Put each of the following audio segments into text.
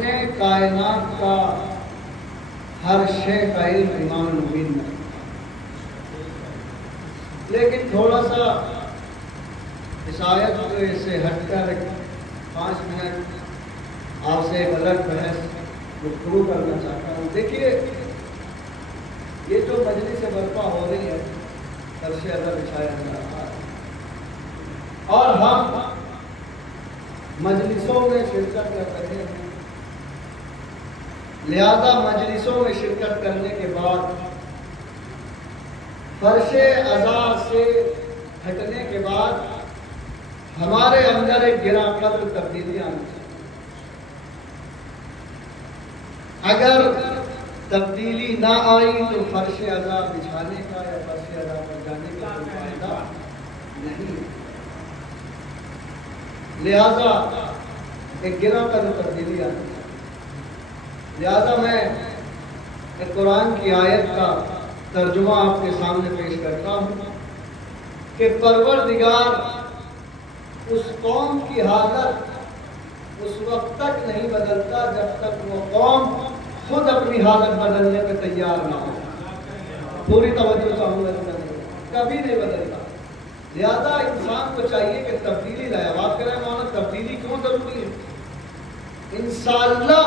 نے کائنات کا ہر شے کا علم امام مبین نے، لیکن تھوڑا سا اس آیت سے ہٹ کر 5 منٹ آپ سے ایک الگ بحث شروع کرنا چاہتا ہوں۔ دیکھیے، یہ جو مجلس برپا ہو رہی ہے، فرش ازا بچھایا جا رہا ہے، اور ہم مجلسوں میں شرکت کر رہے ہیں، لہذا مجلسوں میں شرکت کرنے کے بعد فرش ازا سے ہٹنے کے بعد ہمارے اندر ایک گراں قدر تبدیلیاں آنی چاہیے۔ اگر تبدیلی نہ آئی تو فرش ازا بچھانے کا یا فرش ازا پر جانے کا کوئی فائدہ نہیں، لہذا ایک گراں قدر تبدیلی آنی چاہیے۔ لہذا میں ایک قرآن کی آیت کا ترجمہ آپ کے سامنے پیش کرتا ہوں کہ پروردگار اس قوم کی حالت اس وقت تک نہیں بدلتا جب تک وہ قوم خود اپنی حالت بدلنے پہ تیار نہ ہو۔ پوری توجہ چاہوں گا، کبھی نہیں بدلتا۔ لہذا انسان کو چاہیے کہ تبدیلی لائے۔ بات کریں مولانا، تبدیلی کیوں ضروری ہے؟ انشاءاللہ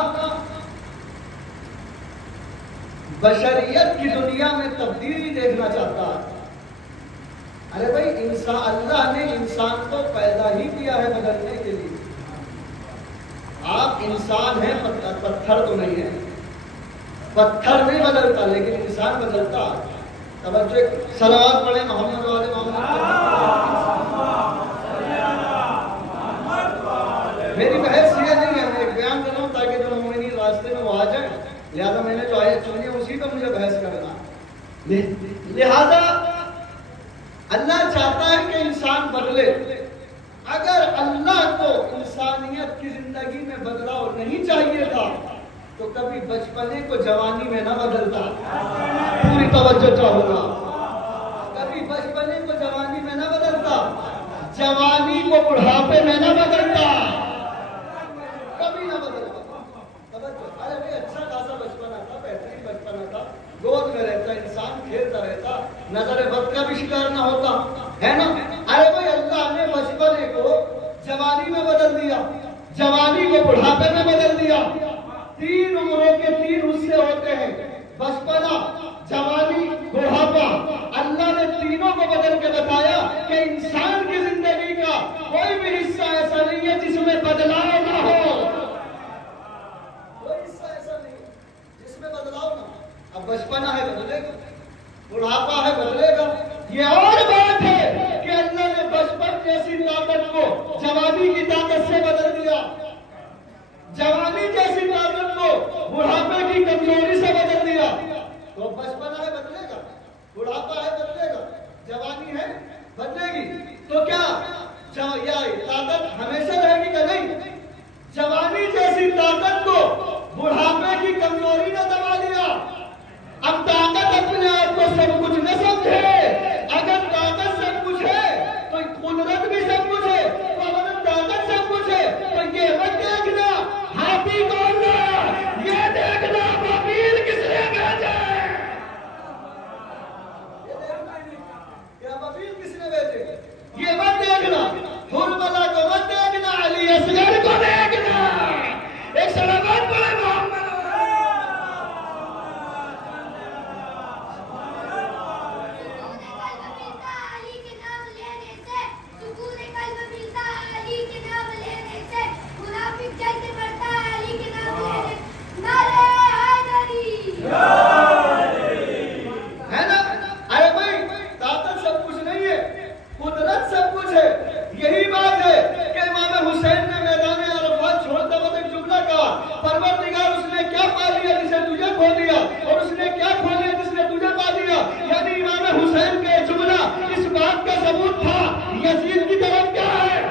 بشریت کی دنیا میں تبدیلی دیکھنا چاہتا ہے۔ ارے بھائی، اللہ نے انسان کو پیدا ہی کیا ہے بدلنے کے لیے۔ آپ انسان ہیں، پتھر تو نہیں ہے۔ پتھر نہیں بدلتا لیکن انسان بدلتا۔ توجہ، صلوات پڑھیں محمد والے محمد۔ میری بحث یہ نہیں ہے، میں ایک بیان کر رہا ہوں تاکہ جو مومنین راستے میں وہ آ جائیں، لہذا میں نے جو آیت چنی ہے اسی پہ مجھے بحث کرنا۔ لہذا اللہ چاہتا ہے کہ انسان بدلے۔ اگر اللہ کو انسانیت کی زندگی میں بدلاؤ نہیں چاہیے تھا تو کبھی بچپنے کو جوانی میں نہ بدلتا۔ پوری توجہ چاہوں گا، کبھی بچپنے کو جوانی میں نہ بدلتا، جوانی کو بڑھاپے میں نہ بدلتا، کبھی نہ بدلتا۔ ارے بھائی، اچھا خاصا بچپنا تھا، بہترین بچپنا تھا، گود میں رہتا انسان، کھیلتا رہتا، نظر بد کا بھی شکار نہ ہوتا ہے نا۔ ارے بھائی، اللہ نے بچپنے کو جوانی میں بدل دیا، جوانی کو بڑھاپے میں بدل دیا۔ 3 عمروں کے 3 حصے ہوتے ہیں، بچپنا، جوانی، بڑھاپا۔ اللہ نے تینوں کو بدل کے بتایا کہ انسان کی زندگی کا کوئی بھی حصہ ایسا نہیں ہے جس میں بدلاؤ نہ ہو، کوئی حصہ ایسا نہیں جس میں بدلاؤ نہ ہو۔ اب بچپنا ہے بدلے گا، بڑھاپا ہے بدلے گا۔ یہ اور بات ہے کہ اللہ نے بچپن جیسی طاقت کو جوانی کی طاقت سے بدل دیا، جوانی جیسی طاقت کو بڑھاپے کی کمزوری سے بدل دیا۔ تو بچپنا ہے بدلے گا، بڑھاپا ہے بدلے گا، جوانی ہے بدلے گی۔ تو کیا طاقت ہمیشہ رہے گی کہ نہیں؟ جوانی جیسی طاقت کو بڑھاپے کی کمزوری نے دبا دیا۔ اب طاقت اپنے آپ کو سب کچھ نہ سمجھے۔ اگر طاقت سب کچھ ہے تو قدرت بھی سب کچھ ہے، تو اگر طاقت سب کچھ ہے تو یہ مت دیکھنا ہاتھی کون لایا، یہ دیکھنا بابیل کس نے بھیجا، یہ دیکھنا کیا بابیل کس نے بھیجے، یہ مت دیکھنا حرملہ کو مت دیکھنا، علی اصغر کو دیکھنا۔ ایک صلوات پڑھے محمد۔ ہے نا؟ ارے بھائی، طاقت سب کچھ نہیں ہے، قدرت سب کچھ ہے۔ یہی بات ہے کہ امام حسین نے میدان عرفات چھوڑتے وقت ایک جملہ کہا، پروردگار اس نے کیا پا لیا جسے تجھے کھو دیا، اور اس نے کیا کھو لیا جس نے تجھے پا دیا۔ یعنی امام حسین کا جملہ اس بات کا ثبوت تھا یزید کی طرف کیا ہے،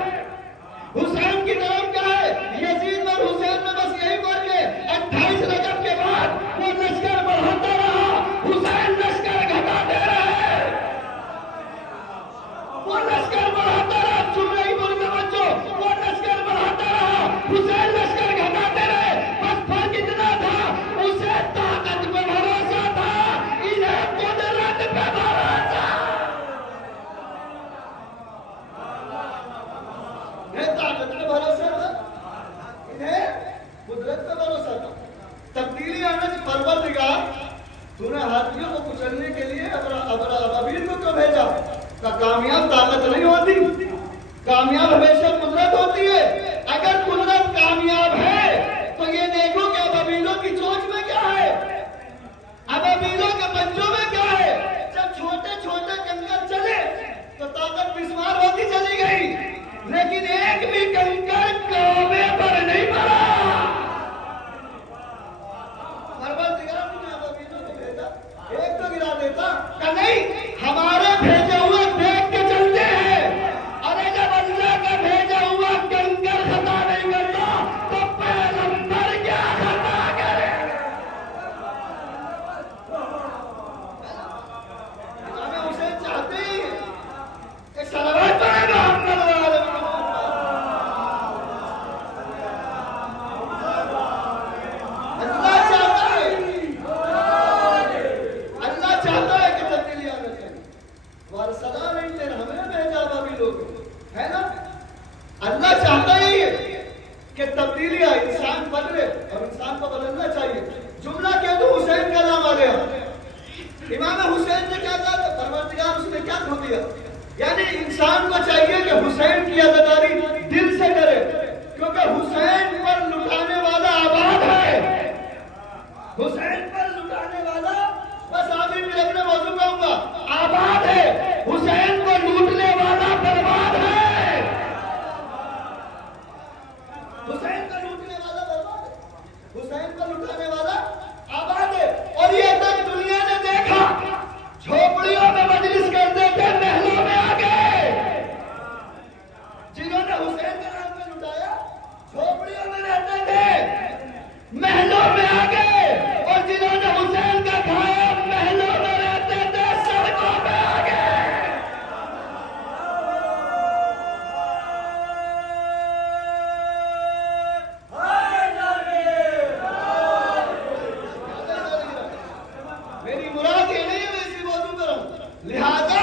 حسین کی طرف کیا ہے۔ یزید اور حسین میں بس یہی فرق ہے، 28 رجب کے بعد وہ لشکر بڑھاتا رہا، حسین لشکر گھٹاتے رہے، وہ لشکر بڑھاتا رہا، چن رہی بول کے بچوں، وہ لشکر بڑھاتا رہا، حسین لشکر گھٹاتے رہے۔ بس قدرت پہ بھروسہ تھا. تبدیلی آنا چاہیے. پروردگار تو نے ہاتھیوں کو کچلنے کے لیے ابابیل کو کیوں بھیجا؟ کامیاب طاقت نہیں ہوتی، کامیاب ہمیشہ قدرت ہوتی ہے. اگر قدرت کامیاب ہے تو یہ دیکھو کہ ابابیلوں کی چونچ میں کیا ہے، ابابیلوں کے بچوں میں کیا ہے. جب چھوٹے چھوٹے کنکر چلے تو طاقت مسمار ہوتی چلی گئی، لیکن ایک بھی کنکر کوبے پر نہیں پڑا. پروردگار نے ابابیلوں کو بھیجا، ایک تو گرا دیتا کہ نہیں، ہمارے بھیجے ہوئے دیکھ کے چلتے ہیں. ارے جب اللہ کا بھیجا ہوا کنکر خطا نہیں کرتا تو پیغمبر کیا خطا کرے. امام حسین چاہتے ہی کہ صلوات پڑھے محمد والے ہے نا. اللہ چاہتا ہی ہے کہ تبدیلی آئے، انسان بدلے اور انسان کو بدلنا چاہیے. جملہ کہہ دو حسین کا نام آ گیا. امام حسین نے کیا کہا؟ پروردگار اس نے کیا کھو دیا؟ یعنی انسان کو چاہیے کہ حسین کی عزاداری دل سے کرے، کیونکہ حسین پر لٹانے والا آباد ہے. حسین پر لٹانے والا، بس آخری میں اپنے موضوع کہوں گا، آباد ہے. حسین کو لوٹنے والا برباد ہے. حسین کو لوٹنے والا برباد ہے، حسین کو لٹانے والا آباد ہے. اور یہ تک دنیا نے دیکھا، جھوپڑیوں میں مجلس کرتے تھے، محلوں میں آ گئے. جنہوں نے حسین کے نام پہ لٹایا جھوپڑیوں میں رہتے تھے، محلوں میں آ گئے. اور جنہوں نے حسین کا کھایا محلوں میں رہتے تھے، سڑکوں پہ آ گئے. میری مراد یہ نہیں ہے میں اسی موضوع پر ہوں. لہذا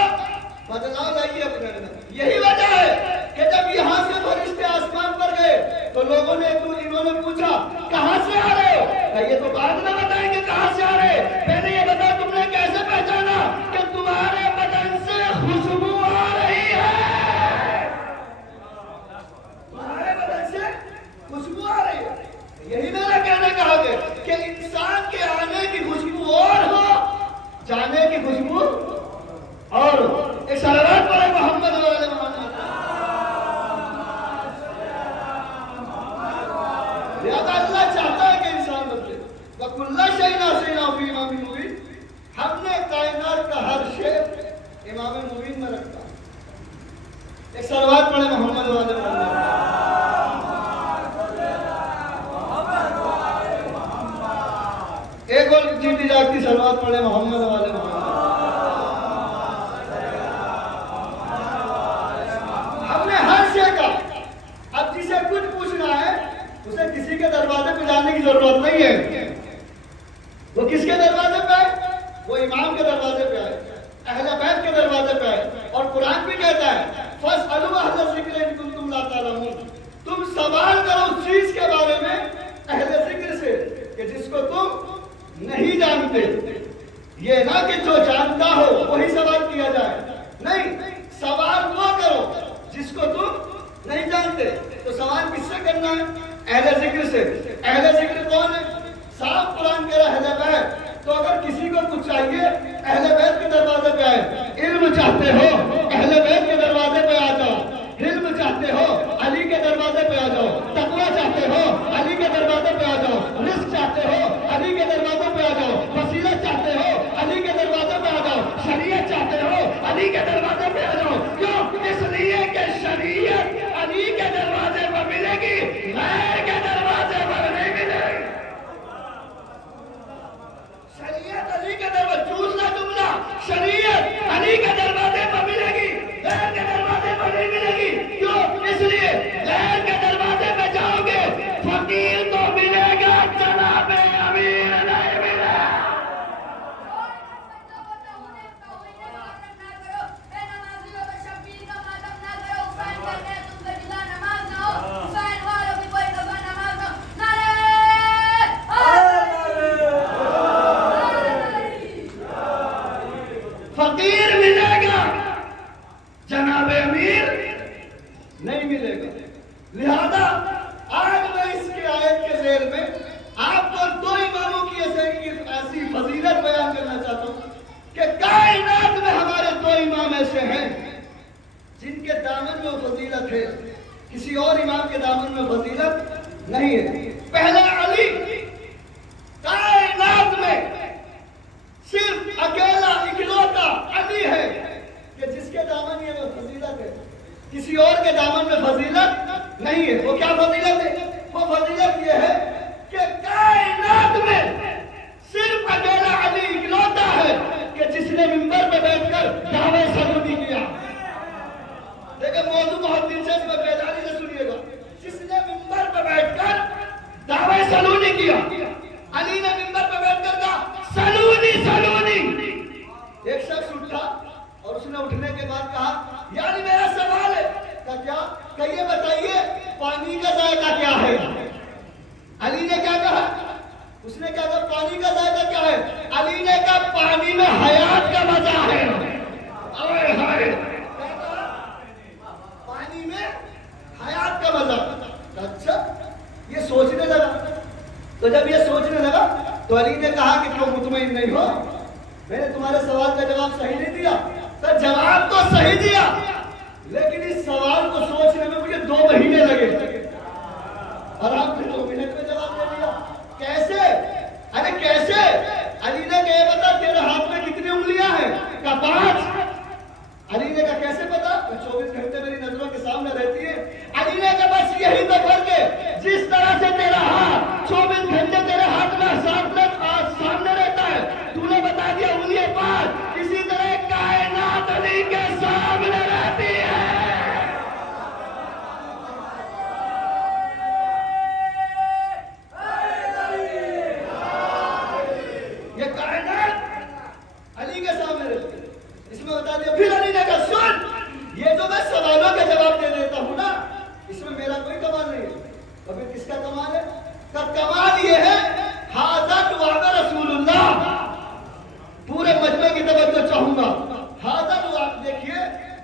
بدلاؤ لائیے اپنے اندر. یہی وجہ ہے کہ جب یہاں سے فرشتے آسمان پر گئے تو لوگوں نے انہوں نے پوچھا کہاں سے آ رہے ہو؟ یہ تو بعد میں بتائیں گے کہاں سے آ رہے. پہلے یہ بتا تم نے کیسے پہچانا کہ تمہارے بدن سے خوشبو آ رہی ہے؟ تمہارے بدن سے خوشبو آ رہی ہے. یہی میرا کہنے کا حق ہے کہ انسان کے آنے کی خوشبو اور ہو، جانے کی خوشبو اور ہو. ایک صلوات پڑھے محمد والے محمد. لہذا اللہ چاہتا ہے کہ انسان بدلے. وَكُلَّ شَيْءٍ أَحْصَيْنَاهُ فِي إِمَامٍ مُبِينٍ. ہم نے کائنات کا ہر شے امام مبین میں رکھا. ایک صلوات پڑھے محمد والے محمد. ایک اور جیتی جاگتی صلوات پڑھے محمد والے محمد. ہم نے ہر شے کا، اب جسے کچھ پوچھنا ہے اسے کسی کے دروازے پہ جانے کی ضرورت نہیں ہے. وہ کس کے دروازے پہ آئے؟ وہ امام کے دروازے پہ آئے، اہل بیت کے دروازے پہ آئے. اور قرآن بھی کہتا ہے فَاسْأَلُوا أَهْلَ الذِّكْرِ إِن كُنتُمْ لَا تَعْلَمُونَ. تم سوال کرو اس چیز کے بارے میں اہل ذکر سے کہ جس کو تم نہیں جانتے. یہ نہ کہ جو جانتا ہو وہی سوال کیا جائے، نہیں، سوال وہ کرو جس کو تم نہیں جانتے. تو سوال کس سے کرنا ہے؟ اہل ذکر سے. اہل ذکر کون ہے؟ صاحب قرآن کہہ رہا ہے اہل بیت. تو اگر کسی کو کچھ چاہیے اہل بیت کے دروازے پہ آئے. علم چاہتے ہو اہل بیت کے دروازے پہ آ جاؤ. علم چاہتے ہو علی کے دروازے پہ آ جاؤ. تقویٰ چاہتے ہو علی کے دروازے پہ آ جاؤ. رزق چاہتے ہو علی کے دروازے پہ آ جاؤ. فصیلت چاہتے ہو علی کے دروازے پہ آ جاؤ. شریعت چاہتے ہو علی کے دروازے پہ آ جاؤ. کیوں؟ اس لیے کہ شریعت علی کے دروازے پر ملے گی، غیر کے دروازے پر نہیں ملے گی. شریعت علی کے دروازے، دوسرا جملہ، شریعت علی کے دروازے پر ملے گی، غیر دامن میں فضیلت نہیں ہے. پہلا علی کائنات میں صرف اکیلا اکلوتا علی ہے کہ جس کے دامن یہ فضیلت ہے. کسی اور کے دامن میں فضیلت نہیں ہے. وہ کیا فضیلت ہے؟ وہ فضیلت یہ ہے کہ کائنات میں صرف اکیلا علی اکلوتا ہے کہ جس نے منبر پہ بیٹھ کر دعوے سلوٹی کیا. لیکن موضوع بہت دلچسپ ہے، بیداری سے سنیے گا. جس نے منبر پہ بیٹھ کر دعوے سلوٹی کیا، علی نے منبر پہ بیٹھ کر کہا سلونی سلونی. ایک شخص اٹھا اور اس نے اٹھنے کے بعد کہا یعنی میرا سوال ہے کہ یہ بتائیے پانی کا ذائقہ کیا ہے. علی نے کیا کہا؟ اس نے کہا کہ پانی کا ذائقہ کیا ہے؟ علی نے کہا پانی میں حیات کا مزہ ہے. پانی میں حیات کا مزہ. اچھا، یہ سوچنے لگا. تو جب یہ سوچنے لگا تو علی نے کہا کہ کیوں مطمئن نہیں ہو؟ میں نے تمہارے سوال کا جواب صحیح نہیں دیا. تو جواب تو صحیح دیا، لیکن اس سوال کو سوچنے میں مجھے 2 مہینے لگے اور آپ نے 2 منٹ میں جواب دے دیا. کیسے؟ ارے کیسے؟ علی نے کہا بتا تیرے ہاتھ میں کتنی انگلیاں ہیں؟ کہا 5. علی نے کہا کیسے پتا؟ 24 گھنٹے میری نظروں کے سامنے رہتی ہے. علی نے کہا بس یہی تو فرق ہے، جس طرح سے تیرا ہاتھ 24 گھنٹے تیرے ہاتھ میں سامنے رہتا ہے، تو نے بتا دیا انگلیاں 5، اسی طرح کائنات علی کے سامنے رہتی ہے. یہ کائنات علی کے سامنے رہتی ہے. اس میں بتا دیا. پھر علی نے کہا سن، یہ جو میں سوالوں کے جواب دے دیتا ہوں نا، اس میں میرا کوئی کمال نہیں ہے. تو پھر کس کا کمال ہے؟ کمال یہ ہے حاضر وعد رسول اللہ. پورے مجمع کی توجہ چاہوں گا. حاضر وعد. دیکھیے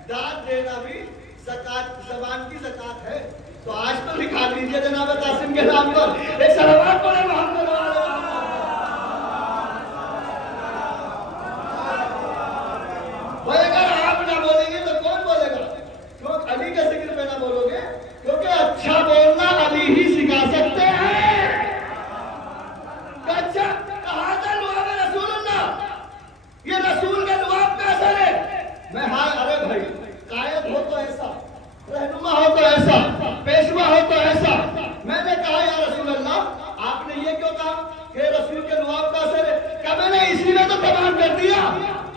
داد دینا بھی زکات، زبان کی زکات ہے. تو آج تو لکھا دیجیے جناب قاسم کے نام پر ایک صلوات پڑھے محمد والے. اگر آپ نہ بولیں گے تو کون بولے گا؟ کیوں علی کے ذکر پہ نہ بولو گے؟ کیونکہ اچھا بولنا علی ہی سکھا سکتے ہیں. اچھا کہا لعاب رسول اللہ، یہ رسول کے لعاب کا اثر ہے. میں ارے بھائی قائد ہو تو ایسا، رہنما ہو تو ایسا، پیشوا ہو تو ایسا. میں نے کہا یا رسول اللہ آپ نے یہ کیوں کہا کہ رسول کے لعاب کا اثر ہے؟ کہ میں نے اسی میں تو تمام کر دیا.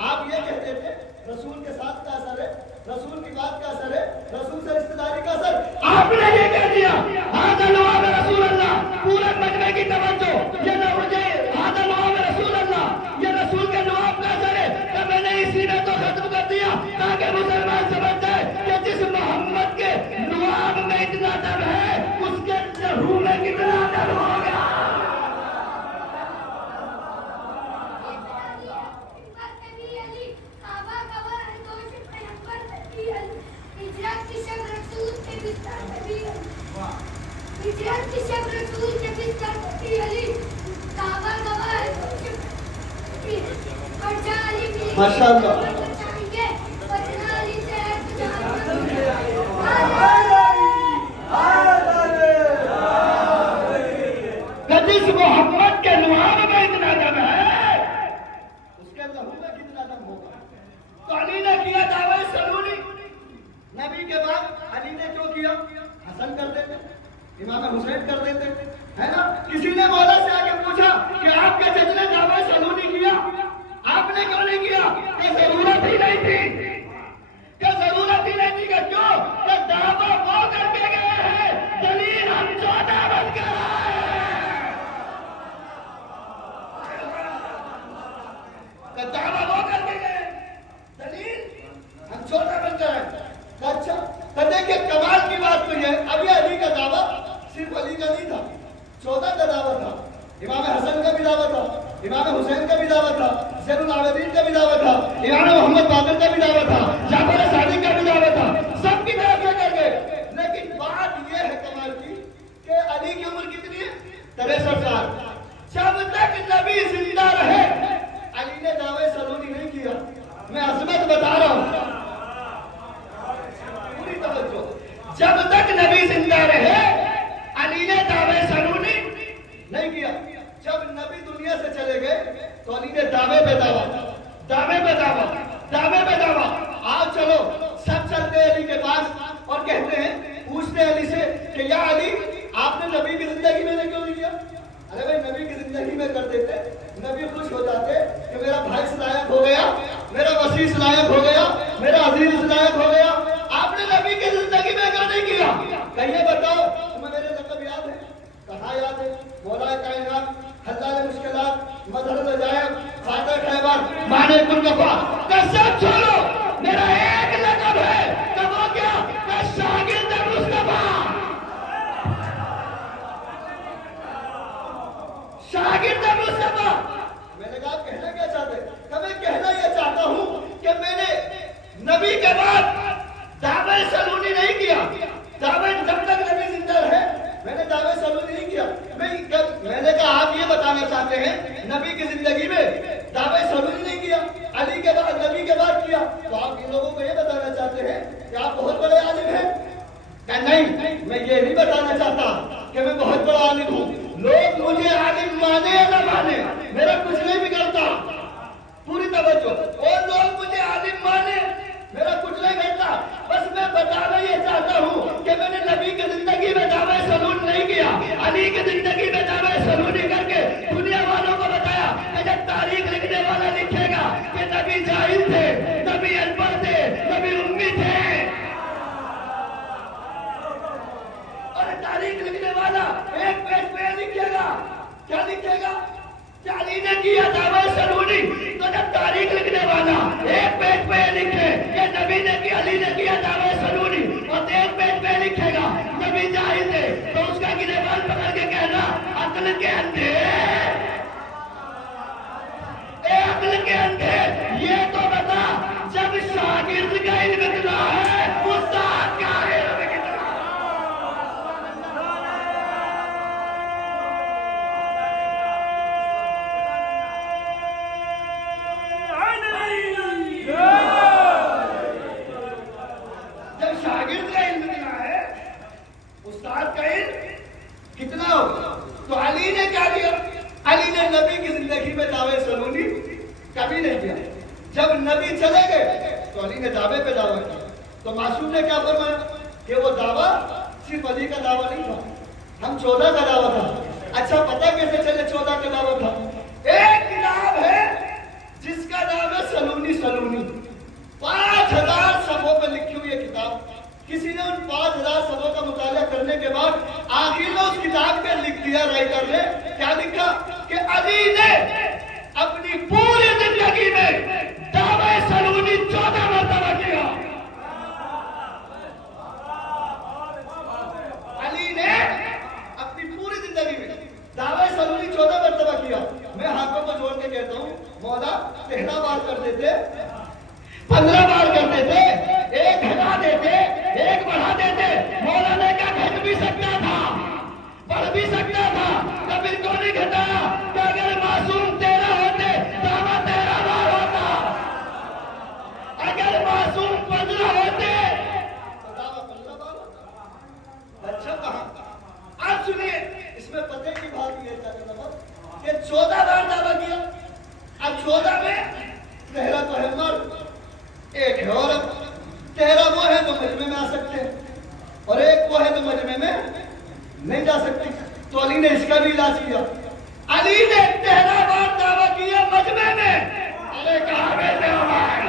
آپ یہ کہتے تھے رسول کے ساتھ کا اثر ہے، رسول کی بات کا اثر ہے، رسول سے رشتہ داری کا اثر. آپ نے یہ کہہ دیا ہذا لعاب رسول اللہ. پورے مجمع کی توجہ، یہ نہ ہو جائے ہذا لعاب رسول اللہ، یہ رسول کے لعاب کا اثر ہے. کہ میں نے اسی میں تو ختم کر دیا تاکہ مسلمان سمجھ جائے کہ جس محمد کے لعاب میں اتنا دم ہے اس کے روح میں کتنا دم ہوگا. ماشاء اللہ. جس محمد کے لعاب میں اتنا دم ہے اس کے لہو میں کتنا دم ہوگا. تو علی نے کیا دعوی سلونی. نبی کے بعد علی نے کیوں کیا؟ حسن کر دیتے، امام حسین کر دیتے، ہے نا. کسی نے مولا سے آ کے پوچھا کہ آپ کے جج نے دعوی سلونی کیا، آپ نے کیوں نہیں کیا؟ کہ ضرورت ہی نہیں تھی. کہ ضرورت ہی نہیں تھی. کہ کیوں؟ کہ دعوی وہ کر کے گئے ہیں، دلیل ہم جو دعوت کر رہے ہیں. کہ دعوی وہ کر کے گئے، دلیل ہم چھوٹا بن کر رہے. اچھا تو دیکھیں کمال کی بات تو یہ ابھی علی کا دعویٰ صرف علی کا نہیں تھا، 14 کا دعویٰ تھا. امام حسن کا بھی دعویٰ تھا، امام حسین کا بھی دعویٰ تھا، زین العابدین کا بھی دعویٰ تھا، امام محمد باقر کا بھی دعویٰ تھا، جعفر صادق کا بھی دعویٰ تھا. سب کی طرف سے کر گئے. لیکن بات یہ ہے کمال کی کہ علی کی عمر کتنی ہے؟ 63 سال. جب تک نبی زندہ رہے علی نے دعوی سلونی نہیں کیا. میں عظمت بتا رہا ہوں، پوری توجہ. جب تک نبی زندہ رہے جب نبی دنیا سے چلے گئے تو علی نے دعوے پہ دعویٰ، دعوے پہ دعویٰ، دعوے پہ دعویٰ، آؤ چلو سب چلتے علی کے پاس اور کہتے ہیں، پوچھتے ہیں علی سے کہ یا علی آپ نے نبی کی زندگی میں نے کیوں نہیں کیا؟ ارے بھائی نبی کی زندگی میں کر دیتے، نبی خوش ہو جاتے کہ میرا بھائی سے لائق ہو گیا، میرا وسیع سے لائق ہو گیا، میرا عزیز سے لائق ہو گیا، آپ نے نبی کی زندگی میں کیوں نہیں کیا؟ کہیے بتاؤ تمہیں میرے لقب یاد ہے؟ کہاں یاد ہے؟ مولا کائنات، حلال مشکلات، مظہر العجائب، فاتح خیبر، مانع کل نفع، کہ سب چھوڑو، میرا ایک لقب ہے، کہ وہ کیا؟ کہ شاگرد مصطفیٰ، شاگرد مصطفیٰ۔ میں نے کہا کہنا کیا چاہتے؟ کہ میں کہنا یہ چاہتا ہوں کہ میں نے نبی کے بعد دعوے سلونی نہیں کیا، دعوے جب تک نبی زندہ ہے میں نے دعوے سلونی نہیں کیا۔ میں نے کہا آپ یہ بتانا چاہتے ہیں نبی کی زندگی میں دعوے سلونی نہیں کیا، علی کے بعد نبی کے بعد کیا، تو آپ ان لوگوں کو یہ بتانا چاہتے ہیں کہ آپ بہت بڑے عالم ہیں؟ کہ نہیں، میں یہ نہیں بتانا چاہتا کہ میں بہت بڑا عالم ہوں، لوگ مجھے عالم مانے یا نہ مانے میرا کچھ نہیں بگڑتا، پوری توجہ، اور لوگ مجھے عالم مانے میرا کچھ نہیں بگڑتا، بس میں بتانا یہ چاہتا ہوں کہ میں نے نبی کی زندگی میں دعوے سلون نہیں کیا، علی کی زندگی میں دعوے سلونی کر کے دنیا والوں کو بتایا کہ جب تاریخ لکھنے والا لکھے گا کہ نبی جاہل تھے، نبی ان پڑھ تھے، نبی امی تھے، اور تاریخ لکھنے والا ایک پیج پہ لکھے گا، کیا لکھے گا؟ کہ علی نے کیا دعوے سلونی، تو جب تاریخ لکھنے والا ایک پیج پہ لکھے کہ نبی نے کیا، علی نے کیا دعوے سلونی، اور ایک پیج پہ لکھے گا نبی جاہل تھے، تو اس کا گریبان پکڑ کے کہنا عقل کے اندھے، اے عقل کے اندھے، یہ تو بتا جب شاگرد کا علم اتنا ہے استاد کا علم کتنا؟ جب شاگرد کا علم کتنا ہے استاد کا علم کتنا ہو؟ تو علی نے کیا کیا؟ علی نے نبی کی زندگی میں دعوے سلونی کبھی نہیں کیا، جب نبی چلے گئے تو علی نے دعوے پہ دعویٰ کیا، تو معصوم نے کیا فرمایا کہ وہ دعویٰ صرف علی کا دعویٰ نہیں تھا، ہم 14 کا دعویٰ تھا۔ اچھا پتہ کیسے چلے 14 کا دعویٰ تھا؟ ایک کتاب ہے جس کا نام ہے سلونی سلونی، 5000 صفحوں پہ لکھی ہوئی یہ کتاب، کسی نے ان 5000 صفحوں کا مطالعہ کرنے کے بعد آخر میں اس کتاب میں لکھ دیا، رائٹر نے کیا لکھا کہ علی نے اپنی پوری زندگی میں دعوے سلونی 14 مرتبہ کیا، علی نے اپنی پوری زندگی میں دعوے سلونی 14 مرتبہ کیا۔ میں ہاتھوں کو جوڑ کے کہتا ہوں مولا 13 بار کرتے تھے، 15 بار کرتے تھے، ایک گھٹا دیتے، ایک بڑھا دیتے، مولا نے کہا گھٹ بھی سکتا تھا، بڑھ بھی سکتا تھا، کبھی کیوں نہیں گھٹایا؟ کہ اگر معصوم 13 ہوتے دعویٰ 13 بار ہوتا، اگر معصوم 15 ہوتے تو دعویٰ 15 بار ہوتا۔ اچھا کہاں؟ آپ سنیے اس میں پتہ کی بات یہ کہ 14 بار دعویٰ کیا، اب 14 میں 13 تو ہے مرد، ایک ہے عورت، 13 وہ ہے تو مجمع میں آ سکتے ہیں، اور ایک وہ ہے تو مجمع میں نہیں جا سکتی، تو علی نے اس کا بھی علاج کیا، علی نے 13 بار دعویٰ کیا مجمع میں، ارے کہاں بیٹھے ہو بھائی؟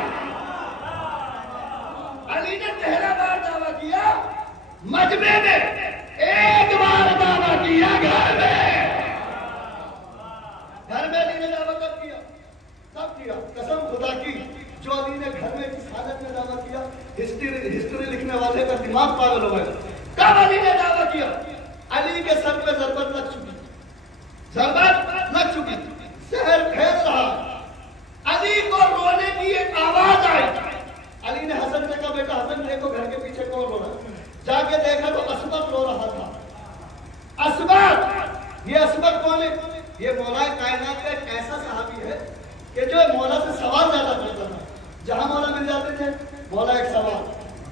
علی نے 13 بار دعویٰ کیا مجمع میں، ایک بار دعویٰ کیا گھر میں، گھر میں علی نے دعویٰ کب کیا؟ تب کیا، قسم خدا کی جو علی نے گھر میں کس حالت میں دعویٰ کیا، ہسٹری لکھنے والے کا دماغ پاگل ہو گیا۔ کب علی نے دعویٰ کیا؟ علی کے سر پہ ضربت لگ چکی، ضربت لگ چکی، زہر پھیل رہا، علی کو رونے کی ایک آواز آئی، علی نے حسن سے کہا بیٹا حسن دیکھو گھر کے پیچھے کون رو رہا ہے، جا کے دیکھا تو اسبق رو رہا تھا۔ اسبق، یہ اسبق کون ہے؟ یہ مولا کائنات کا ایک ایسا صحابی ہے کہ جو مولا سے سوال زیادہ کرتا تھا، جہاں مولا مل جاتے تھے مولا ایک سوال،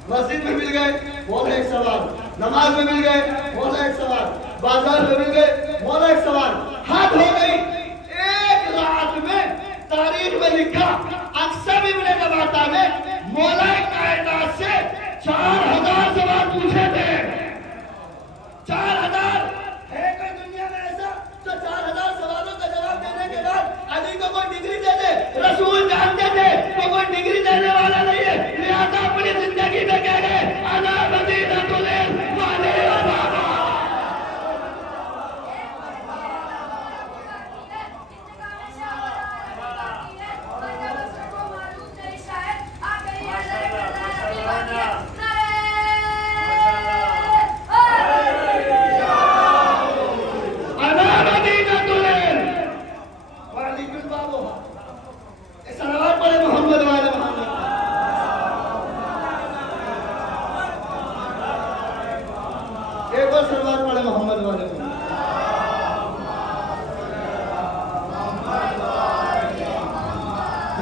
مسجد میں مل گئے مولا ایک سوال، نماز میں مل گئے مولا ایک سوال، بازار میں مل گئے مولا ایک سوال، ہاتھ ہو گئی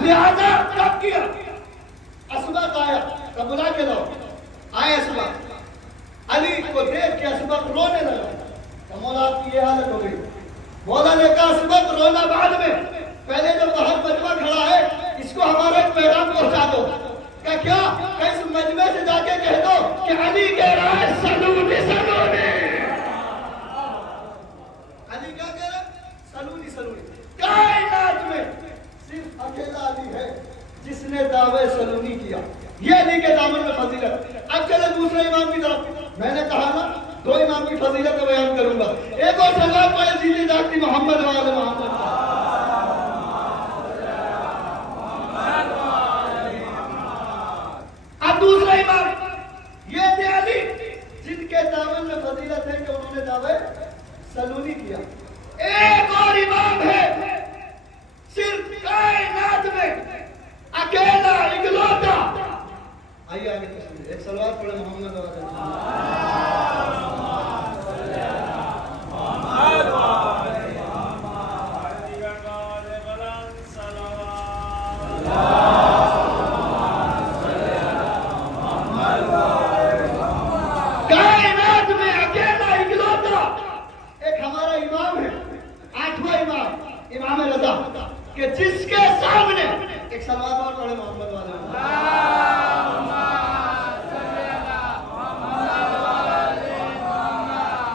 لہذا کب کیا؟ اسبق آیا تو بلا کے لاؤ، آئے اسبق، علی کو دیکھ کے اسبق رونے لگا تو مولا آپ کی یہ حالت ہو گئی۔ مولا نے کہا اسبق رونا بعد میں، پہلے جو باہر مجمع کھڑا ہے اس کو ہمارا ایک پیغام پہنچا دو۔ کہ کیا؟ کہ اس مجمع سے جا کے کہہ دو کہ علی کہہ رہا ہے سلونی سلونی، علی کیا کہہ رہا ہے؟ سلونی سلونی۔ کائنات میں صرف اکیلا علی ہے جس نے دعوے سلونی کیا، یہ علی کے دامن میں فضیلت۔ اب چلے دوسرے امام کی طرف، میں نے کہا نا 2 امام کی فضیلت کو بیان کروں گا۔ ایک اور سلوات پڑھے جیتے جاگتی محمد والے محمد۔ اب دوسرا امام یہ تھے علی جن کے دامن میں فضیلت ہے کہ انہوں نے دعوے سلونی کیا۔ ایک اور امام ہے صرف کائنات میں اکیلا اکلوتا، آئیے آگے تشریح، ایک سلوات پڑھے محمد والے کائنات میں اکیلا اکلوتا ایک ہمارا امام ہے، 8واں امام، امام رضا، کہ جس کے سامنے ایک سلوات اور پڑھے محمد والے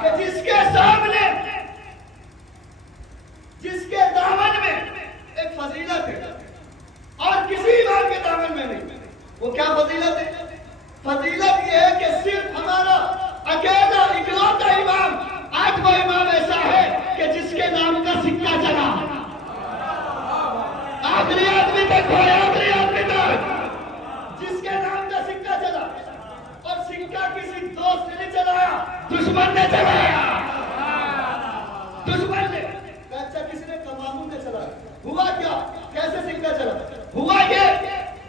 کہ جس کے سامنے، جس کے دامن میں ایک فضیلت ہے اور کسی امام کے دامن میں نہیں۔ وہ کیا فضیلت ہے؟ فضیلت یہ ہے کہ صرف ہمارا اکیلا اکلوتا امام، 8واں امام ایسا ہے کہ جس کے نام کا سکہ چلا، آخری آدمی تک ہوئے، آخری آدمی تک جس کے نام کا سکہ چلا، اور سکہ کسی دوست نے نہیں چلایا، دشمن نے چلایا، دشمن نے۔ اچھا کسی نے تماموں نے چلایا، ہوا کیا؟ کیسے سکہ چلا؟ ہوا یہ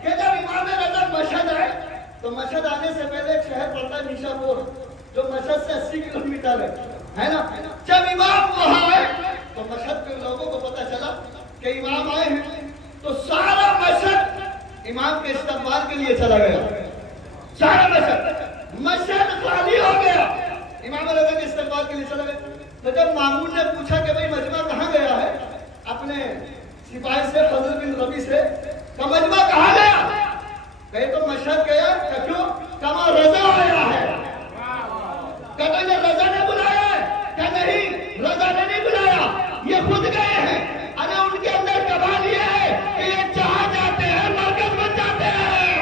کہ جب امام رضا مشہد آئے تو مشہد آنے سے پہلے ایک شہر پڑتا ہے نیشا پور، جو مشہد سے 80 کلومیٹر ہے نا۔ جب امام وہاں آئے تو مشہد کے لوگوں کو پتا چلا کہ امام آئے ہیں، تو سارا مشہد امام کے استقبال کے لیے چلا گیا، سارا مشہد خالی ہو گیا، امام رضا کے استقبال کے لیے چلا گیا۔ تو جب مامون نے پوچھا کہ بھئی مجمع کہاں گیا ہے، اپنے سپاہی سے فضل بن ربی سے، کہ مجمع کہاں گیا؟ کہے تو مشہد گیا، کہ کیوں؟ کہا رضا آیا ہے۔ کہتا ہے رضا نے بلایا ہے؟ کہ نہیں، رضا نے نہیں بلایا، یہ خود گئے ہیں۔ ارے ان کے اندر کمال یہ ہے کہ یہ جہاں جاتے ہیں مرکز بن جاتے ہیں،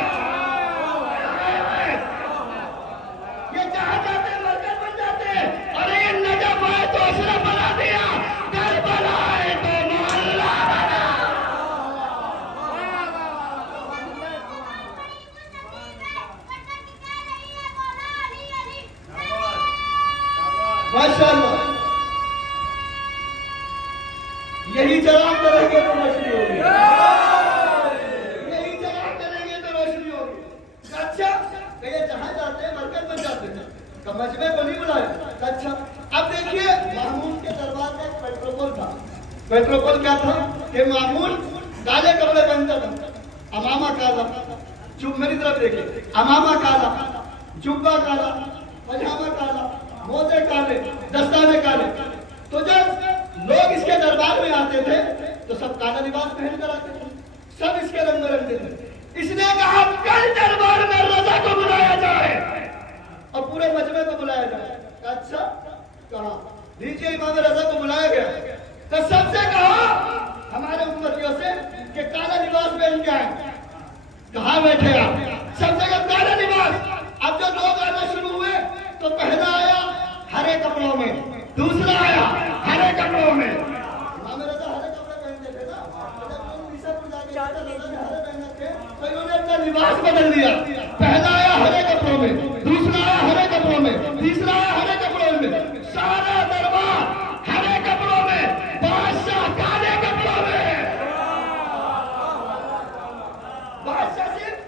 یہ جہاں جاتے ہیں مرکز بن جاتے ہیں۔ ارے یہ نجف آئے تو اشرف بنا دیا، کربلا آئے تو محلہ بنا۔ ماشاءاللہ، یہی جلال کریں گے تو روشنی ہوگی، یہی جلال کریں گے تو روشنی ہوگی۔ اچھا کہ یہ جہاں جاتے ہیں مرکز بن جاتے ہیں، کہ مجمع کو نہیں بلایا۔ اچھا اب دیکھیے مامون کے دربار کا ایک پیٹروپول تھا۔ پیٹروپول کیا تھا؟ کہ مامون کالے کپڑے پہنتا تھا، امامہ کالا، میری طرف دیکھیے، امامہ کالا، جبہ کالا، پجامہ کالا، موزے کالے، دستانے کالے۔ تو جب لوگ اس کے دربار میں آتے تھے تو سب کالا لباس پہن کر آتے تھے، سب اس کے رنگ برنگے تھے۔ اس نے کہا کل دربار میں رضا کو بلایا جائے اور پورے مجمع کو بلایا جائے۔ اچھا کہا لیجیے امام رضا کو بلایا گیا، تو سب سے کہا ہمارے امتیوں سے کہ کالا لباس پہن کے آئے۔ کہاں بیٹھے آپ؟ سب سے کہا کالا لباس۔ اب جب لوگ آنا شروع ہوئے تو پہلا آیا ہرے کپڑوں میں، دوسرا آیا ہرے کپڑوں میں۔ امام رضا ہرے کپڑے پہنتے تھے نا، تو انہوں نے اپنا لباس بدل دیا۔ پہلا آیا ہرے کپڑوں میں، دوسرا آیا ہرے کپڑوں میں، تیسرا آیا ہرے کپڑوں میں، سارا دربار ہرے کپڑوں میں، بادشاہ کالے کپڑوں میں، بادشاہ صرف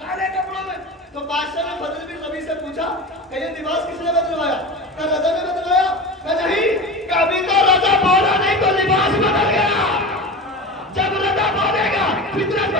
کالے کپڑوں میں۔ تو بادشاہ نے فضل بن ربی سے پوچھا کہ یہ لباس کس نے بدلوایا؟ کہ رضا نے بدلوایا؟ کہ نہیں، کبھی تو رضا بولا نہیں تو لباس بدل گیا، جب رضا بولے گا فطرت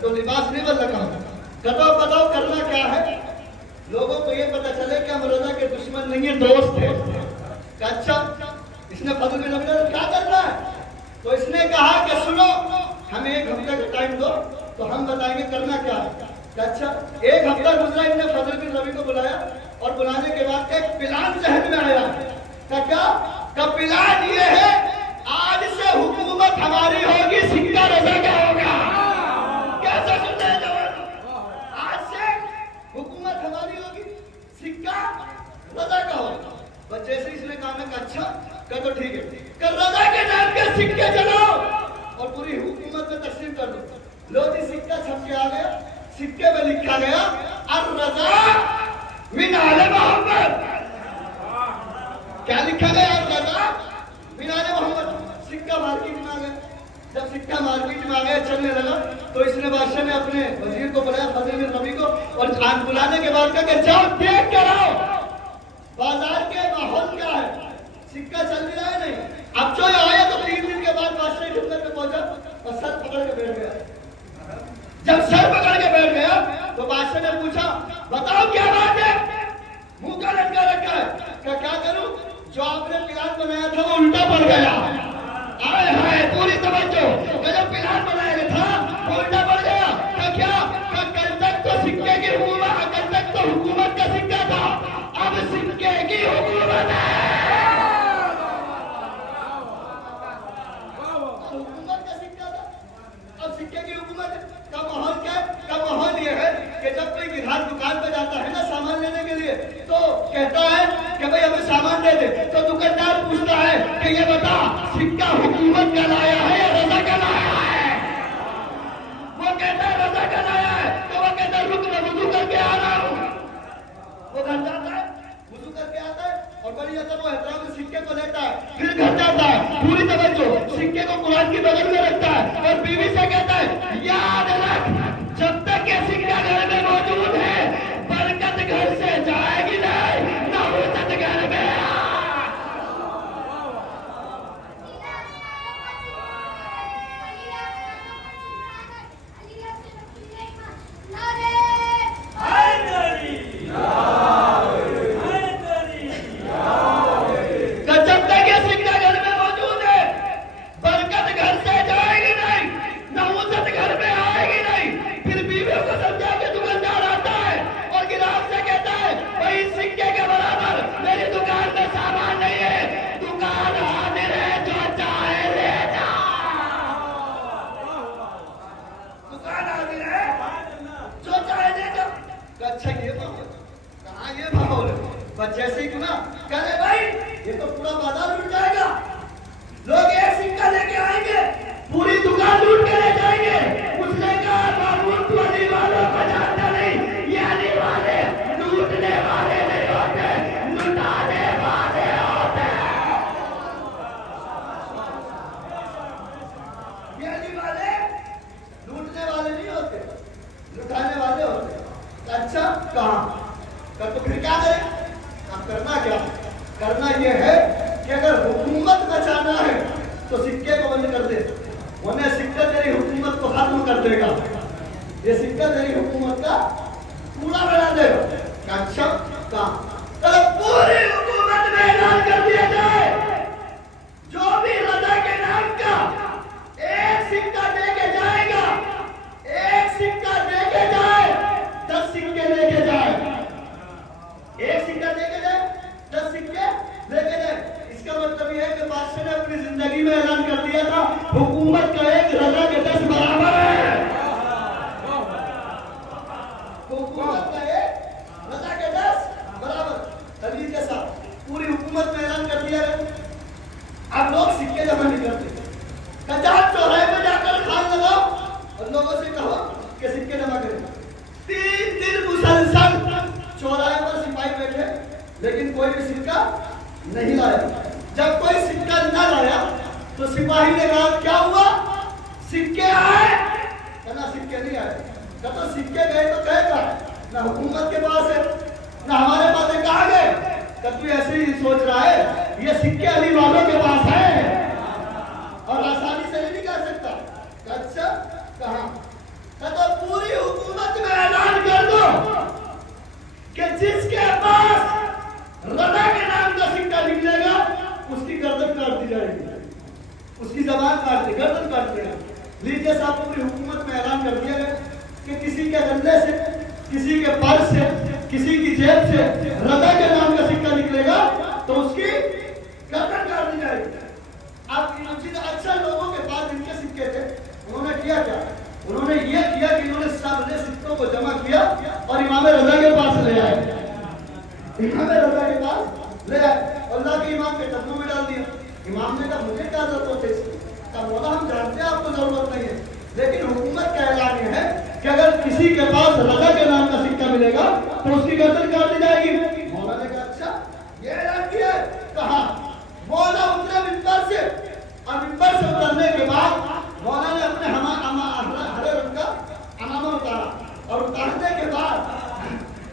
تو لباس نہیں بدلا کہا بتاؤ کرنا کیا ہے؟ لوگوں کو یہ پتا چلے کہ ہم رضا کے دشمن نہیں ہیں، دوست ہیں. کہ اچھا اس نے فضل بن نبی کیا کرنا ہے؟ تو اس نے کہا کہ سنو ہمیں 1 ہفتے کا ٹائم دو تو ہم بتائیں گے کرنا کیا ہے. کہ اچھا 1 ہفتہ گزرا، ان نے فضل بن نبی کو بلایا اور بلانے کے بعد ایک پلان ذہن میں آیا. کہ کیا؟ کہ پلان یہ ہے آج سے حکومت ہماری ہوگی، سکہ رضا کا ہوگا. کیسا سنتے ہیں جوان؟ آج سے حکومت ہماری ہوگی، سکہ رضا کا ہوگا. بس جیسے اس نے کہا کہ اچھا کہ تو ٹھیک ہے کہ رضا کے نام کے سکے چلاؤ اور پوری حکومت میں تقسیم کر دو. لو جی سکہ چھپ کے آ گیا. سکے میں لکھا گیا الرضا من آل محمد. کیا لکھا گیا؟ الرضا من آل محمد. سکہ مارکیٹ میں آ گیا. جب سکہ مارکیٹ میں آ گیا چلنے لگا تو اس نے بادشاہ نے اپنے وزیر کو بلایا فضل بن نبی کو اور بلانے کے بعد کہا کہ جاؤ دیکھ کر آؤ بازار کے ماحول کیا ہے، سکہ چل بھی رہا ہے نہیں. اب جو آیا تو 3 دن کے بعد بادشاہ کی خدمت میں پہنچا اور سر پکڑ کے بیٹھ گیا. جب سر پکڑ کے بیٹھ گیا تو بادشاہ نے پوچھا بتاؤ کیا بات ہے؟ منہ کا لٹکا رکھا ہے. کہ کیا کروں؟ جو آپ نے پلان بنایا تھا وہ الٹا پڑ گیا. آئے ہائے پوری توجہ. کہ جو پلان بنایا تھا وہ الٹا پڑ گیا. کہ کیا؟ کہ کل تک تو سکے کی حکومت، کل تک تو حکومت کا سکہ تھا، اب سکے کی حکومت ہے. حکومت کا سکہ تھا اب سکے کی حکومت ہے. کا ماحول کیا ہے؟ کا ماحول یہ ہے کہ جب کوئی گراہک دکان پہ جاتا ہے نا سامان لینے کے لیے تو کہتا ہے کہ بھئی ہمیں سامان دے دے. تو دکاندار پوچھتا ہے کہ یہ بتا سکہ حکومت کا لایا ہے یا رضا کا لایا ہے؟ وہ کہتا ہے رضا کا لایا ہے. تو وہ کہتا ہے رک میں وضو کر کے آ رہا ہوں. وہ گھر جاتا ہے، وضو کر کے آتا ہے اور بڑی ادب و احترام سے سکے کو لیتا ہے. پھر گھر جاتا ہے، پوری توجہ، سکے کو قرآن کی بغل میں رکھتا ہے اور بیوی سے کہتا ہے یاد رکھ جب تک یہ سکہ گھر میں موجود ہے برکت گھر سے جائے گی نہیں، نحوست گھر میں. جیسے کہ نا کہے بھائی یہ تو پورا بازار لوٹ جائے گا، لوگ ایک سکہ لے کے آئیں گے پوری دکان لوٹ کے لے جائیں گے. اس نے کہا محمود تو علی والوں کو جانتا نہیں، یہ علی والے لوٹنے والے نہیں ہوتے، لٹانے والے ہوتے ہیں. یہ علی والے لوٹنے والے نہیں ہوتے، لٹانے والے ہوتے. اچھا کہاں کر تو پھر کیا کریں؟ کرنا کیا؟ کرنا یہ ہے کہ اگر حکومت بچانا ہے تو سکے کو بند کر دے، ورنہ سکہ تیری حکومت کو ختم کر دے گا. یہ سکہ تیری حکومت کا پورا بنا دے گا. اچھا کہاں؟ پوری حکومت میں اعلان کر دیا جائے جو بھی رضا کے نام کا 1 سکہ دے کے جائے گا، 1 سکہ دے کے جائے 10 سکے لے کے جائے. 1 سکہ دے کے جائے 10 سکے لے کے جائے. اس کا مطلب یہ ہے کہ بادشاہ نے اپنی زندگی میں اعلان کر دیا تھا حکومت کا 1 رضا کے 10 برابر ہے. حکومت کا 1 رضا کے 10 برابر. دلیل کے ساتھ پوری حکومت میں اعلان کر دیا ہے. اب لوگ سکے جمع نہیں کرتے. کجات چوراہے میں جا کر خان لگاؤ اور لوگوں سے کہو کہ سکے جمع کریں. 3 دن مسلسل چوراہے پر سپاہی بیٹھے لیکن کوئی بھی سکہ نہیں لایا. جب کوئی سکہ نہ لایا تو سپاہی نے کہا کیا ہوا؟ سکے آئے؟ کہنا سکے نہیں آئے. کہتا سکے گئے تو کہے گا نہ حکومت کے پاس ہے نہ ہمارے پاس ہے. کہاں گئے؟ کہ تو ایسے ہی سوچ رہا ہے یہ سکے علی والوں کے پاس ہے اور آسانی سے نہیں کہہ سکتا. اچھا کہاں؟ کہتا کاٹتے گردن کاٹتے ہیں. لیجیے صاحب اپنی حکومت میں اعلان کر دیا گیا کہ کسی کے گلے سے, کسی کے پرس سے, کسی کی جیب سے رضا کے نام کا سکہ نکلے گا تو اس کی گردن کاٹ دی جائے گی. اب اچھا لوگوں کے پاس ان کے سکے تھے, انہوں نے کیا کیا؟ انہوں نے یہ کیا کہ انہوں نے سارے سکوں کو جمع کیا اور امام رضا کے پاس لے آئے. امام رضا کے پاس لے آئے, اللہ کے امام کے قدموں میں ڈال دیا. امام نے کہا مجھے کیا ضرورت ہے اس کی؟ کہا مولا ہم جانتے ہیں آپ کو ضرورت نہیں ہے, لیکن حکومت کا اعلان یہ ہے کہ اگر کسی کے پاس رضا کے نام کا سکہ ملے گا تو اس کی گردن کاٹ دی جائے گی. مولا نے کہا اچھا یہ اعلان کیا ہے. کہا مولا اترے منبر سے, اور منبر سے اترنے کے بعد مولا نے اپنے ہرے رنگ کا امامہ اتارا, اور اتارنے کے بعد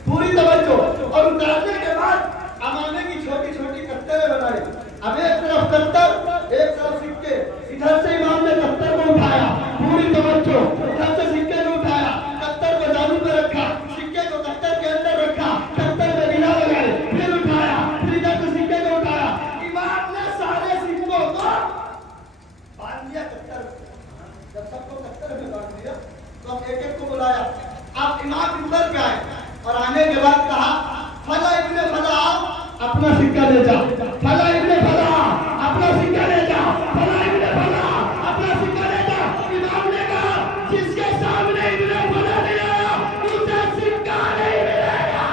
پوری توجہ, اور اتارنے کے بعد امامے کی چھوٹی چھوٹی کتریں بنائی. اب ایک طرف کتر ایک طرف سکے, ادھر سے امام نے کتر کو اٹھایا, پوری توجہ, ادھر سے سکے کو اٹھایا, کتر کو جانب پہ رکھا, سکے کو کتر کے اندر رکھا, کتر پہ گلا لگائے, پھر اٹھایا, پھر ادھر سے سکے کو اٹھایا. امام نے سارے سکوں کو باندھ دیا کتر. جب سب کو کتر میں باندھ دیا تو اب ایک ایک کو بلایا. اب امام منبر پہ آئے اور آنے کے بعد کہا فلاں ابن فلاں اپنا سکہ لے جا, فلاں ابن فلاں اپنا سکہ لے جا, فلاں ابن فلاں اپنا سکہ لے جا. امام نے کہا جس کے سامنے ابن فلاں نہیں آیا اسے سکہ نہیں ملے گا,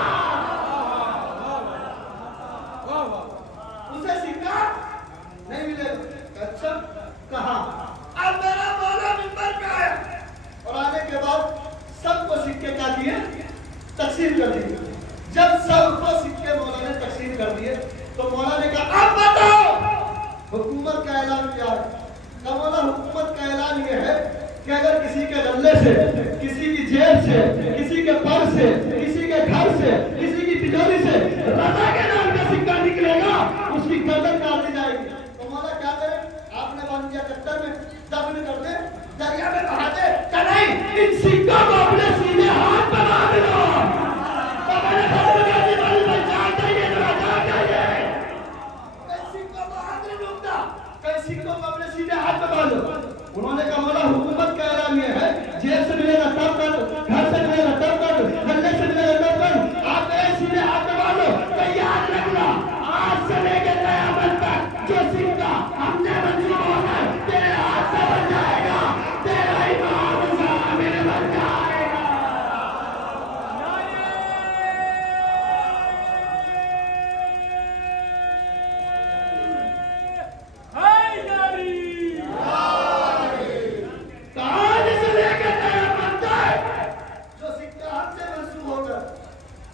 اسے سکہ نہیں ملے گا. اچھا کہا اب میرا مولا منبر پہ آیا, اور آنے کے بعد سب کو سکے کیا کیے, تقسیم کر دیے. جب سب کو سکے مولا نے تقسیم کر دیے تو مولا نے کہا اب بتاؤ حکومت کا اعلان کیا ہے. تو مولا حکومت کا اعلان یہ ہے کہ اگر کسی کے غلے سے, کسی کی جیب سے, کسی کے پرس سے, کسی کے گھر سے, کسی کی تجوری سے رضا کے نام کا سکہ نکلے گا اس کی گردن کاٹ دی جائے گی. تو مولا کیا کرے؟ آپ نے باندھ دیا کتر میں, دفن کر دے, دریا میں بہا دے. کہ نہیں, ان سکوں کو اپنے سیدھے ہاتھ پر باندھ دو. تو میں نے ختم کر دی بڑی بڑی جان چاہیے, ذرا جان چاہیے. کئی سکوں کو ہاتھ نہیں ڈوبتا, کئی سکوں کو اپنے سیدھے ہاتھ پر باندھو. انہوں نے کہا مولا حکومت کا اعلان یہ ہے جیب سے ملے گا تب کر, گھر سے ملے گا تب کر, گلے سے ملے گا تب کر, آپ میرے سیدھے ہاتھ پر باندھو. تو یاد رکھنا آج سے لے کے قیامت تک جو سکہ ہم نے منظور ہوگا تیرے ہاتھ سے بن جائے گا, تیرا امام ضامن بن جائے گا.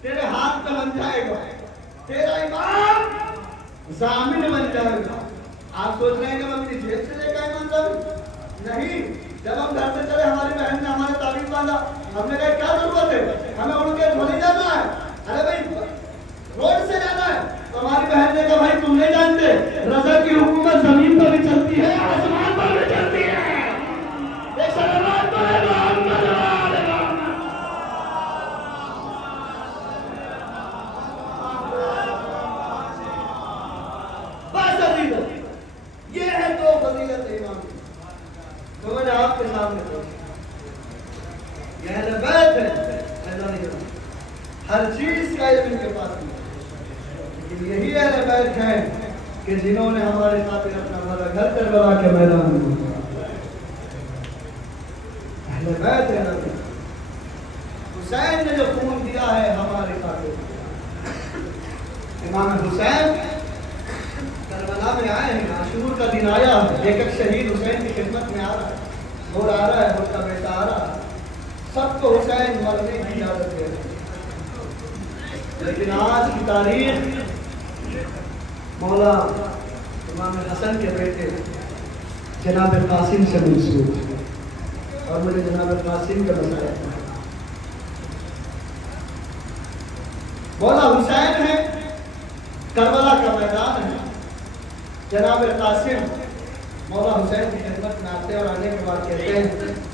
تیرے ہاتھ پہ بن جائے گا, تیرا امام ضامن بن جائے گا. آپ سوچ رہے ہیں کہ ہم اپنی جیب سے لے کے آئے منظر نہیں. جب ہم گھر سے چلے ہماری بہن نے ہمارے تعلیم باندھا, ہم نے کہا کیا ضرورت ہے, ہمیں اڑ کے دھونے جانا ہے, ارے بھائی روڈ سے جانا ہے. تو ہماری بہن نے کہا بھائی تم نہیں جانتے رضا کی حکومت زمین پر بھی چلتی ہے اور آسمان پر بھی چلتی ہے. ایک سلامات پر ہے محمد یہ ہے دو فضیلت امام. تو میں نے آپ کے سامنے یہ اہل بیت ہے, ایسا نہیں کرنا. ہر چیز کا علم ان کے پاس نہیں, لیکن یہی اہل بیت ہیں کہ جنہوں نے ہمارے خاطر اپنا گھر کربلا کے میدان میں اہل بیت ہے. حسین نے جو خون دیا ہے ہمارے خاطر, امام حسین کربلا میں آئے ہیں, عاشور کا دن آیا, ایک ایک شہید حسین کی خدمت میں آ رہا ہے, مور آ رہا ہے, مور کا بیٹا آ رہا ہے, سب کو حسین مرنے کی اجازت دے رہے. لیکن آج کی تاریخ مولا امام حسن کے بیٹے جناب قاسم سے منسوب ہے, اور مجھے جناب قاسم کا مسئلہ ہے. مولا حسین ہے, کربلا کا میدان ہے, جناب قاسم مولا حسین کی خدمت میں آتے اور آنے کے بعد کہتے ہیں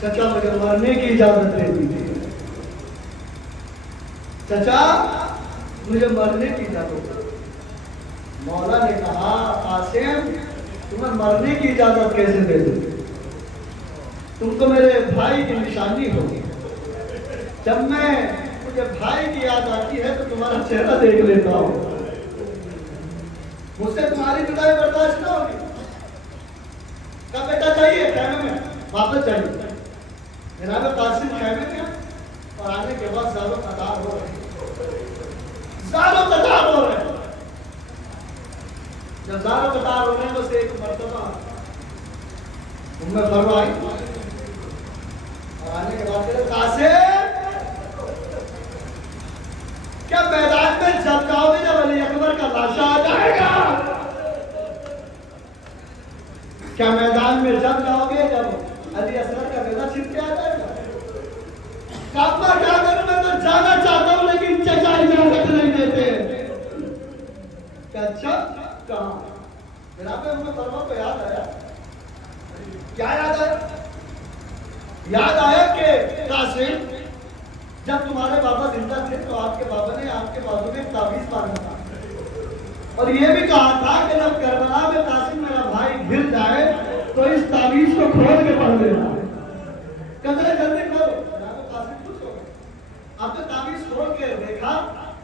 چچا مجھے مرنے کی اجازت دے دیجیے, چچا مجھے مرنے کی اجازت دے. مولا نے کہا قاسم تمہیں مرنے کی اجازت کیسے دے دوں؟ تم کو میرے بھائی کی نشانی ہوگی. جب مجھے بھائی کی یاد آتی ہے تو تمہارا چہرہ دیکھ لیتا ہوں. مجھ سے تمہاری جدائی برداشت نہ ہوگی. کب بیٹا چاہیے خیمے میں واپس چاہیے. جناب قاسم خیمے میں اور آنے کے بعد زاروں قطار ہو رہے ہیں. زاروں قطار ہو رہے ہیں. جب زاروں قطار ہو رہے ہیں بس ایک مرتبہ میں فرما آئی اور آنے کے بعد قاسم کیا میدان میں جب جاؤ گے جب علی اکبر کا لاشا آ جائے گا؟ کیا میدان میں جب جاؤ گے جب علی اصغر کا بیٹا چھپ کے آ جائے گا؟ کعبہ کیا کروں میں تو جانا چاہتا ہوں لیکن چچا اجازت نہیں دیتے. کہ اچھا کہاں؟ جناب ہمیں فرما کو یاد آیا. کیا یاد آیا؟ یاد آیا کہ قاسم جب تمہارے بابا زندہ تھے تو آپ کے بابا نے آپ کے بازو میں تعویذ باندھا تھا اور یہ بھی کہا تھا کہ جب کربلا میں قاسم میرا بھائی گر جائے تو اس تعویذ کو کھول کے پڑھ لینا. کدرے جلدی کرو. جناب قاسم خوش ہو گئے. آپ نے تعویذ کھول کے دیکھا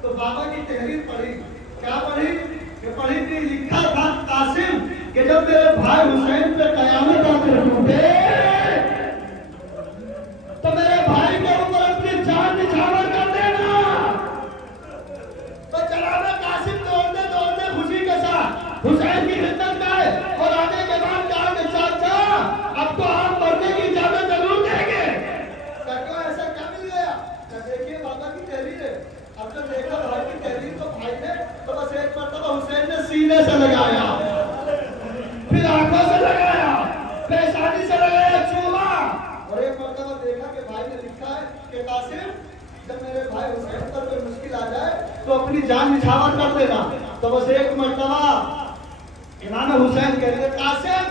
تو بابا کی تحریر پڑھی. کیا پڑھی؟ کہ پڑھی تھی لکھا تھا قاسم کہ جب میرے بھائی حسین پہ قیامت آ کر ٹوٹے تو میرے بھائی کے اوپر اپنی جان نچھاور کر دینا. تو جناب قاسم دوڑتے دوڑتے خوشی کے ساتھ حسین کی خدمت گئے اور آنے کے بعد کہا کہ چاچا اب تو آپ مرنے کی اجازت ضرور دیں گے. کہو ایسا کیا مل گیا؟ دیکھیے بابا کی تحریر ہے. اب جب دیکھا بھائی کی تحریر تو بھائی نے تو بس ایک مرتبہ حسین نے سینے سے لگایا, پھر آنکھوں سے لگایا, پیشانی سے لگایا, چوما اور ایک مرتبہ دیکھا کہ بھائی نے لکھا ہے کہ قاسم جب میرے بھائی حسین پر کوئی مشکل آ جائے تو اپنی جان نچھاور کر دینا. تو بس ایک مرتبہ امام حسین کہتے ہیں قاسم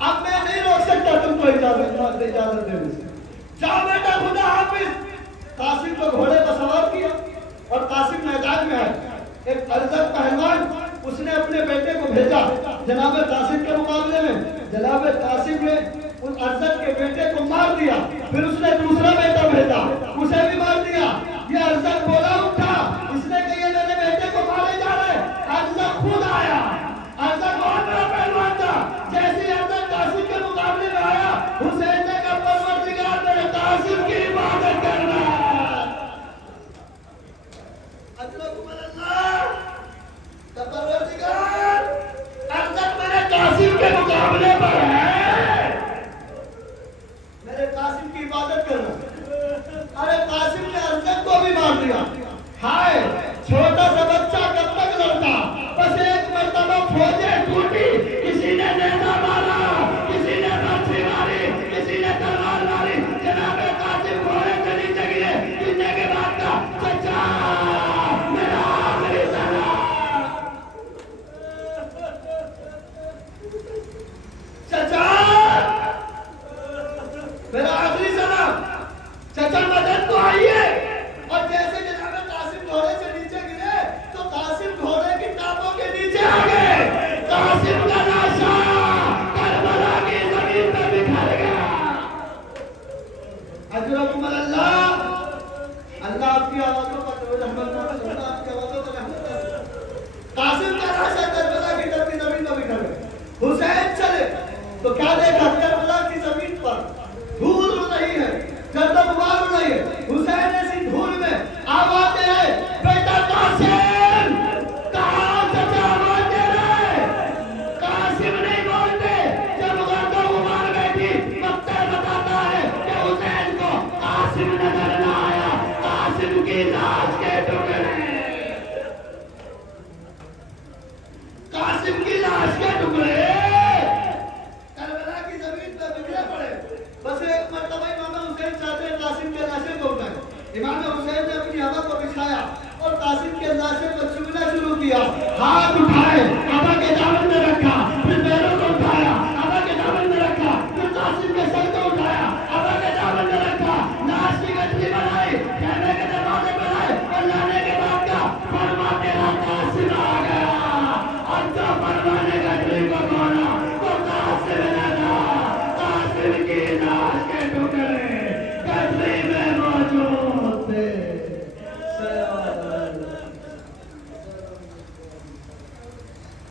اب میں نہیں روک سکتا تم کو اجازت دینے سے. جاؤ بیٹا خدا حافظ. قاسم کو گھوڑے پر سوار کیا اور قاسم میدان میں ہے. ایک ارزق پہلوان اس نے اپنے بیٹے کو بھیجا جناب قاسم کے مقابلے میں. جناب قاسم نے اس ارزق کے بیٹے کو مار دیا. پھر اس نے دوسرا بیٹا بھیجا, اسے بھی مار دیا. یہ ارزق بولا اٹھا, اس نے کہا یہ میرے بیٹے کو مارے جا رہے. ارزق خود آیا. ارزق بہت بڑا پہلوان تھا. جیسے ارزق قاسم کے مقابلے میں آیا حسین نے کہا پروردگار میرے قاسم کی عبادت کرنا. پروردگار ارزق میرے قاسم کے مقابلے پر ہے, میرے قاسم کی عبادت کرنا. ارے قاسم نے ارزق کو بھی مار دیا. ہائے چھوٹا سا بچہ کب تک لڑتا. بس ایک مرتبہ فوجیں ٹوٹی, کسی نے نیزہ مارا, کسی نے برچھی ماری, کسی نے تلوار ماری. جناب قاسم گھوڑے سے نیچے گرے. گرنے کے بعد کا چچا میرا آخری سلام, چچا میرا آخری سلام, چچا مدد کو آئیے. اور جیسے جناب قاسم گھوڑے سے نیچے گرے تو قاسم گھوڑے کی ٹانگوں کے نیچے آ گئے. قاسم کا لاشا کربلا کی زمین پہ بکھر گیا. اجرکم اللہ. اللہ آپ کی آوازوں پر رحمت کرے. اللہ آپ کی آوازوں پر رحمت کرے. قاسم کا لاشا کربلا کی زمین پہ بکھر گیا. حسین چلے تو کیا دیکھا کربلا کی زمین پر دھول اڑ رہی ہے, گرد و غبار اڑ رہی ہے. حسین ایسی دھول میں آواز دے رہے بیٹا قاسم, کہاں چچا آواز دے رہے. قاسم نہیں بولتے. جب گرد و غبار بیٹھی مقتل بتاتا ہے کہ حسین کو قاسم نظر نہ آیا. قاسم کی ذات